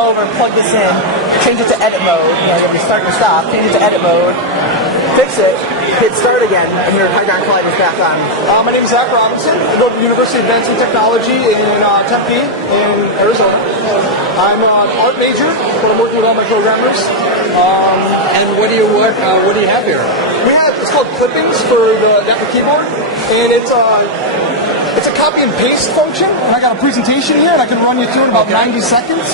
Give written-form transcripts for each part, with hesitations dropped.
over and plug this in, change it to edit mode, you have your start and stop, change it to edit mode, fix it, hit start again, and your Hadron Collider is back on. My name is Zach Robinson. I go to the University of Advancing Technology in Tempe in Arizona. I'm an art major, but I'm working with all my programmers. And what do you have here? It's called clippings for the keyboard, and it's a copy and paste function. And I got a presentation here, and I can run you through in about 90 seconds.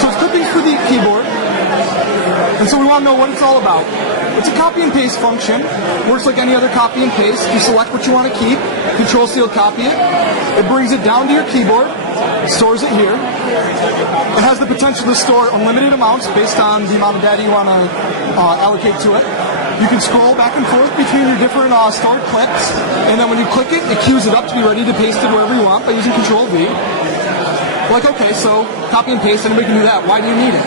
So it's clippings for the keyboard, and so we want to know what it's all about. It's a copy and paste function. Works like any other copy and paste. You select what you want to keep, Control-C will copy it. It brings it down to your keyboard, stores it here. It has the potential to store unlimited amounts based on the amount of data you want to allocate to it. You can scroll back and forth between your different stored clips, and then when you click it, it queues it up to be ready to paste it wherever you want by using Control-V. Like, okay, so copy and paste, anybody can do that. Why do you need it?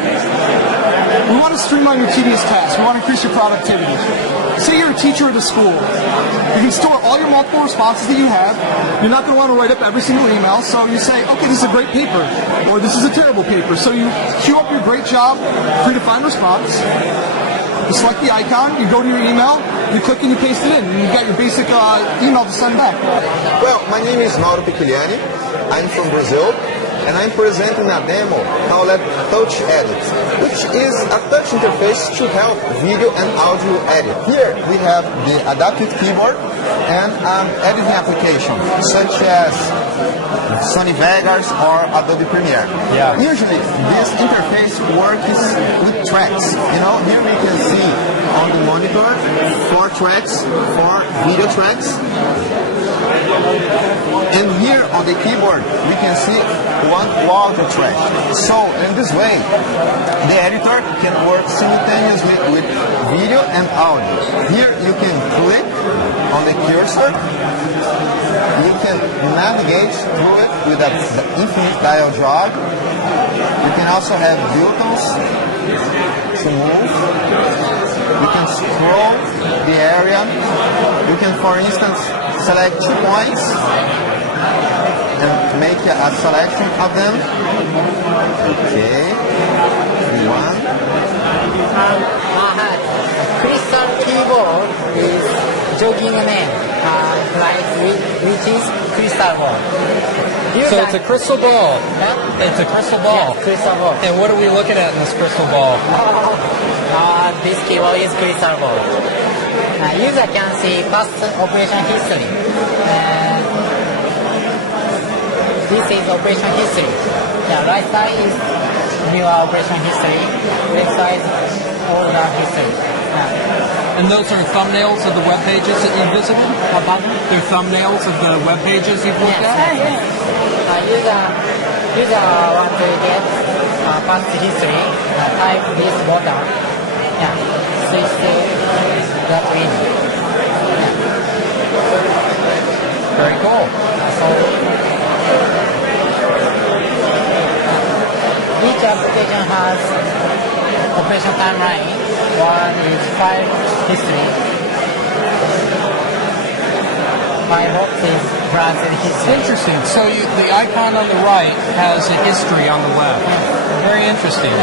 We want to streamline your tedious tasks. We want to increase your productivity. Say you're a teacher at a school. You can store all your multiple responses that you have. You're not going to want to write up every single email, so you say, okay, this is a great paper, or this is a terrible paper. So you queue up your great job, predefined response. You select the icon, you go to your email, you click and you paste it in, and you got your basic email to send back. Well, my name is Mauro Piquiliani. I'm from Brazil, and I'm presenting a demo called Touch Edit, which is a touch interface to help video and audio edit. Here we have the adaptive keyboard and an editing application, such as Sony Vegas or Adobe Premiere. Yeah. Usually, this interface works with tracks. Here we can see on the monitor 4 tracks, 4 video tracks. And here on the keyboard, we can see 1 audio track. So, in this way, the editor can work simultaneously with video and audio. Here you can click on the cursor. You can navigate through it with the infinite dial jog. You can also have buttons to move. You can scroll the area. You can, for instance, select 2 points and make a selection of them. Okay. 1. Crystal keyboard is jogging name, which is crystal ball. So it's a crystal ball. It's a crystal ball. Yes, crystal ball. And what are we looking at in this crystal ball? This keyboard is crystal ball. User can see past operation history. This is operation history. Right side is new operation history. Left side older history. And those are thumbnails of the web pages that you've visited? They're thumbnails of the web pages you've looked at? Yes. User want to get past history. Type this button. Switch to that window. Very cool. Each application has operation timeline. One is file history. Firebox is browser history. Interesting. So the icon on the right has a history on the left. Very interesting.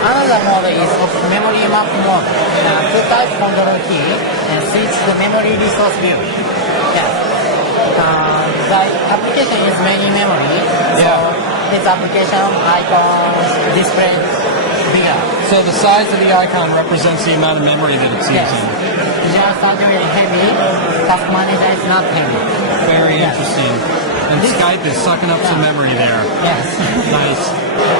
Another mode is memory map mode. To type control key and switch to memory resource view. The application is many memory. So this application icon display bigger. So the size of the icon represents the amount of memory that it's using. Visual Studio is heavy. Task Manager is not heavy. Very interesting. And Skype is sucking up some memory there. Yes. Nice.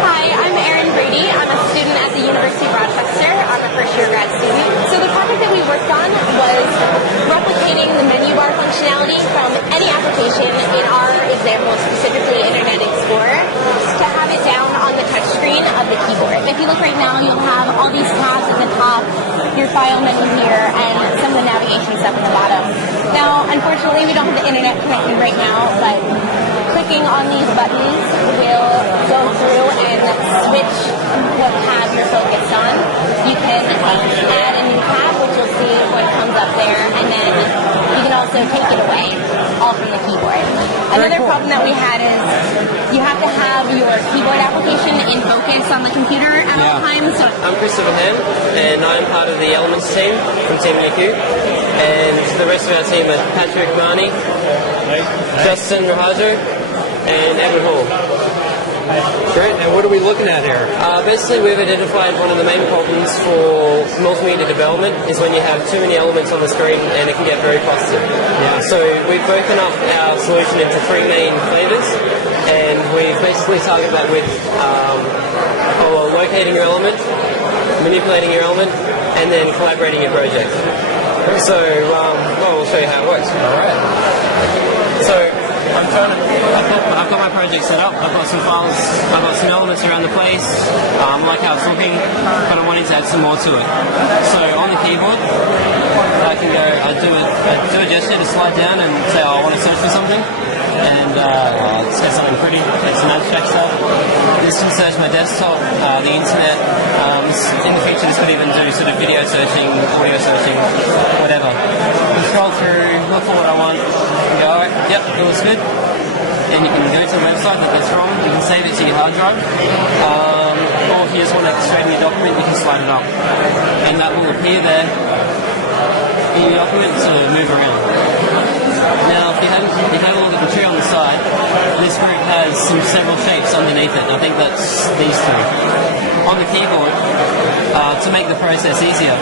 Hi, I'm Erin Brady. I'm a student at the University of Rochester. I'm a first-year grad student. So the project that we worked on was replicating the menu bar functionality from any application, in our example specifically Internet Explorer, to have it down on the touchscreen of the keyboard. If you look right now, you'll have all these tabs at the top, your file menu here, and some of the navigation stuff at the bottom. Now, unfortunately, we don't have the internet connected right now, but clicking on these buttons will go through and switch what tab you're focused on. You can add a new tab, which you'll see what comes up there, and then you can also take it away, all from the keyboard. Another problem that we had is you have to have your keyboard keyboard application in focus on the computer at all times. So I'm Christopher Ham, and I'm part of the Elements team from Team UQ. And the rest of our team are Patrick Marnie, Justin Rahajo, and Edward Hall. Great. And what are we looking at here? Basically, we've identified one of the main problems for multimedia development is when you have too many elements on the screen and it can get very clustered. So we've broken up our solution into 3 main flavors, and we've basically targeted that with locating your element, manipulating your element, and then collaborating your project. So, we'll show you how it works. All right. So, I've got my project set up. I've got some files, I've got some elements around the place. I like how it's looking, but I wanted to add some more to it. So on the keyboard, I can go, I do a gesture to slide down and say, I want to search for something. And say something pretty, like some abstract stuff. This can search my desktop, the internet. In the future, this could even do sort of video searching, audio searching, whatever. You scroll through, look for what I want, and go, alright, yep, it looks good. And you can go to the website that's wrong, you can save it to your hard drive. Or if you just want to extract your document, you can slide it up. And that will appear there in your document to move around. Now, if you have a look at the tree on the side, this group has several shapes underneath it. I think that's these 2. On the keyboard, to make the process easier,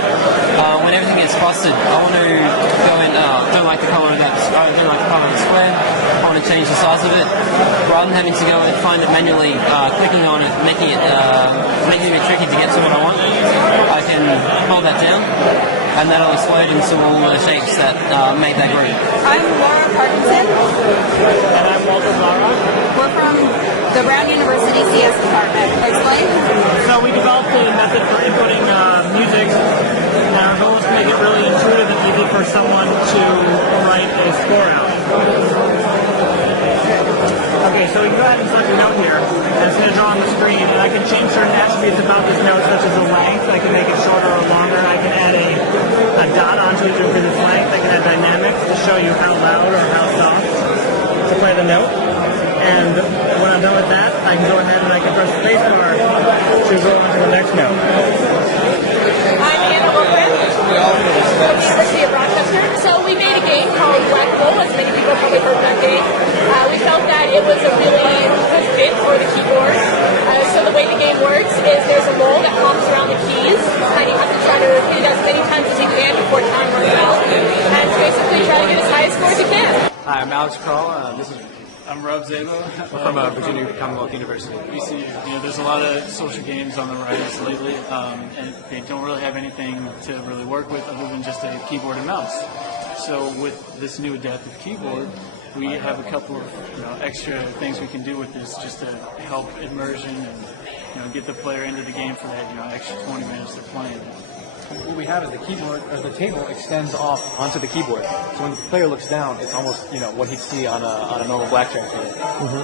when everything gets clustered, I want to go in. Don't like the color of that. I don't like the color of the square. I want to change the size of it. Rather than having to go and find it manually, clicking on it, making it a bit tricky to get to what I want, I can hold that down, and that'll explode into all the shapes that make that group. I'm Laura Parkinson. And I'm Walter Lara. We're from the Brown University CS department. Explain. So we developed a method for inputting music, and our goal is to make it really intuitive and easy for someone to write a score out. Okay, so we can go ahead and select a note here, and it's going to draw on the screen, and I can change certain attributes about this note, such as the length. I can make it shorter or longer. I can add a dot onto it to increase its length. I can add dynamics to show you how loud or how soft to play the note. And when I'm done with that, I can go ahead and I can press the space bar to go on to the next note. I'm Anna Wilson from the University of Rochester. So we made a game called Black Hole, as many people probably heard that game. We felt that it was a really good fit for the keyboard. So the way the game works is there's a roll that hops around the keys, and you have to try to repeat it as many times as you can before time runs out. And basically try to get as high a score as you can. Hi, I'm Alex Carl. I'm Rob Zabo. We're from Virginia Commonwealth University. There's a lot of social games on the rise lately, and they don't really have anything to really work with other than just a keyboard and mouse. So with this new adaptive keyboard, we have a couple of extra things we can do with this just to help immersion and get the player into the game for that extra 20 minutes they're playing. What we have is the keyboard, or the table extends off onto the keyboard. So when the player looks down, it's almost what he'd see on a normal blackjack board.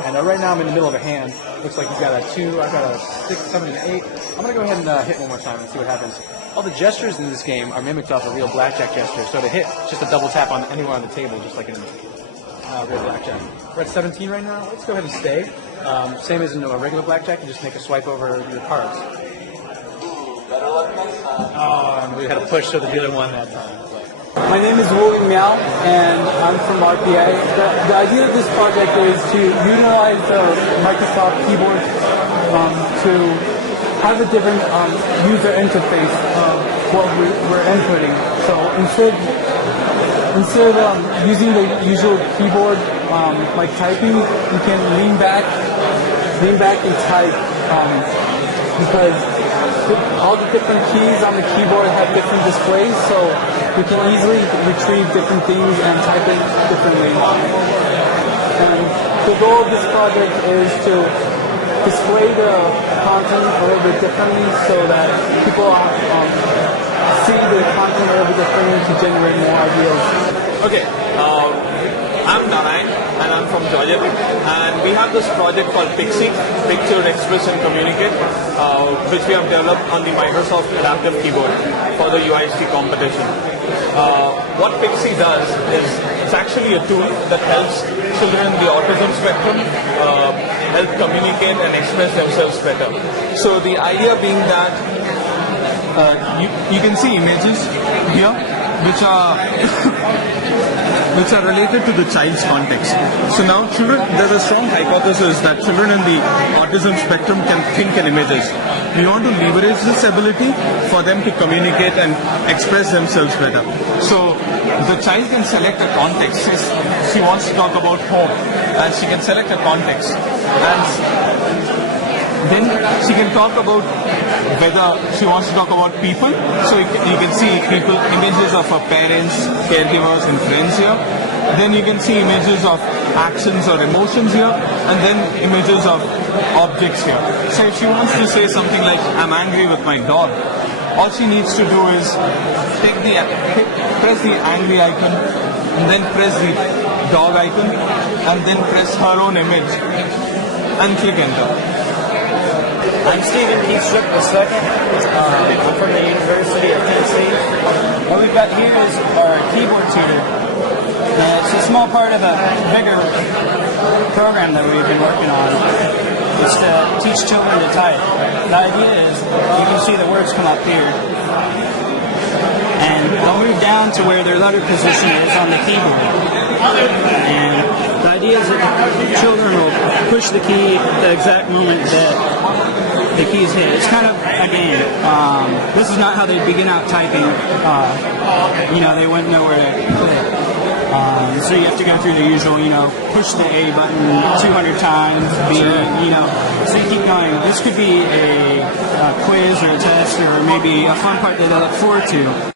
And right now I'm in the middle of a hand. Looks like he's got a 2. I've got a 6, 7, and 8. I'm gonna go ahead and hit one more time and see what happens. All the gestures in this game are mimicked off a real blackjack gesture. So to hit, just a double tap on anywhere on the table, just like in real blackjack. We're at 17 right now. Let's go ahead and stay. Same as in a regular blackjack, you just make a swipe over your cards. We had to push so the dealer won that time. My name is William Miao, and I'm from RPA. The idea of this project is to utilize the Microsoft keyboard to have a different user interface of what we're inputting. So instead of using the usual keyboard like typing, you can lean back and type because all the different keys on the keyboard have different displays, so you can easily retrieve different things and type it differently. And the goal of this project is to display the content a little bit differently so that people see the content a little bit differently to generate more ideas. Okay, I'm Narayan and I'm from Georgia, and we have this project called Pixie, Picture, Express and Communicate, which we have developed on the Microsoft Adaptive Keyboard for the UIC competition. What Pixie does is, it's actually a tool that helps children in the autism spectrum help communicate and express themselves better. So the idea being that you can see images here which are which are related to the child's context. So now there's a strong hypothesis that children in the autism spectrum can think in images. We want to leverage this ability for them to communicate and express themselves better. So the child can select a context. Say she wants to talk about home, and she can select a context. And then she can talk about whether she wants to talk about people. So you can see people, images of her parents, caregivers, and friends here. Then you can see images of actions or emotions here, and then images of objects here. So if she wants to say something like, "I'm angry with my dog," all she needs to do is press the angry icon, and then press the dog icon, and then press her own image, and click enter. I'm Stephen Eastrup II. I'm from the University of Tennessee. What we've got here is our keyboard tutor. It's a small part of a bigger program that we've been working on. It's to teach children to type. The idea is you can see the words come up here. And they'll move down to where their letter position is on the keyboard. And the idea is that the children will push the key at the exact moment that the keys hit. It's kind of a game. This is not how they begin out typing. They wouldn't know where to put it. So you have to go through the usual, push the A button 200 times, B, so you keep going. This could be a quiz or a test or maybe a fun part that they look forward to.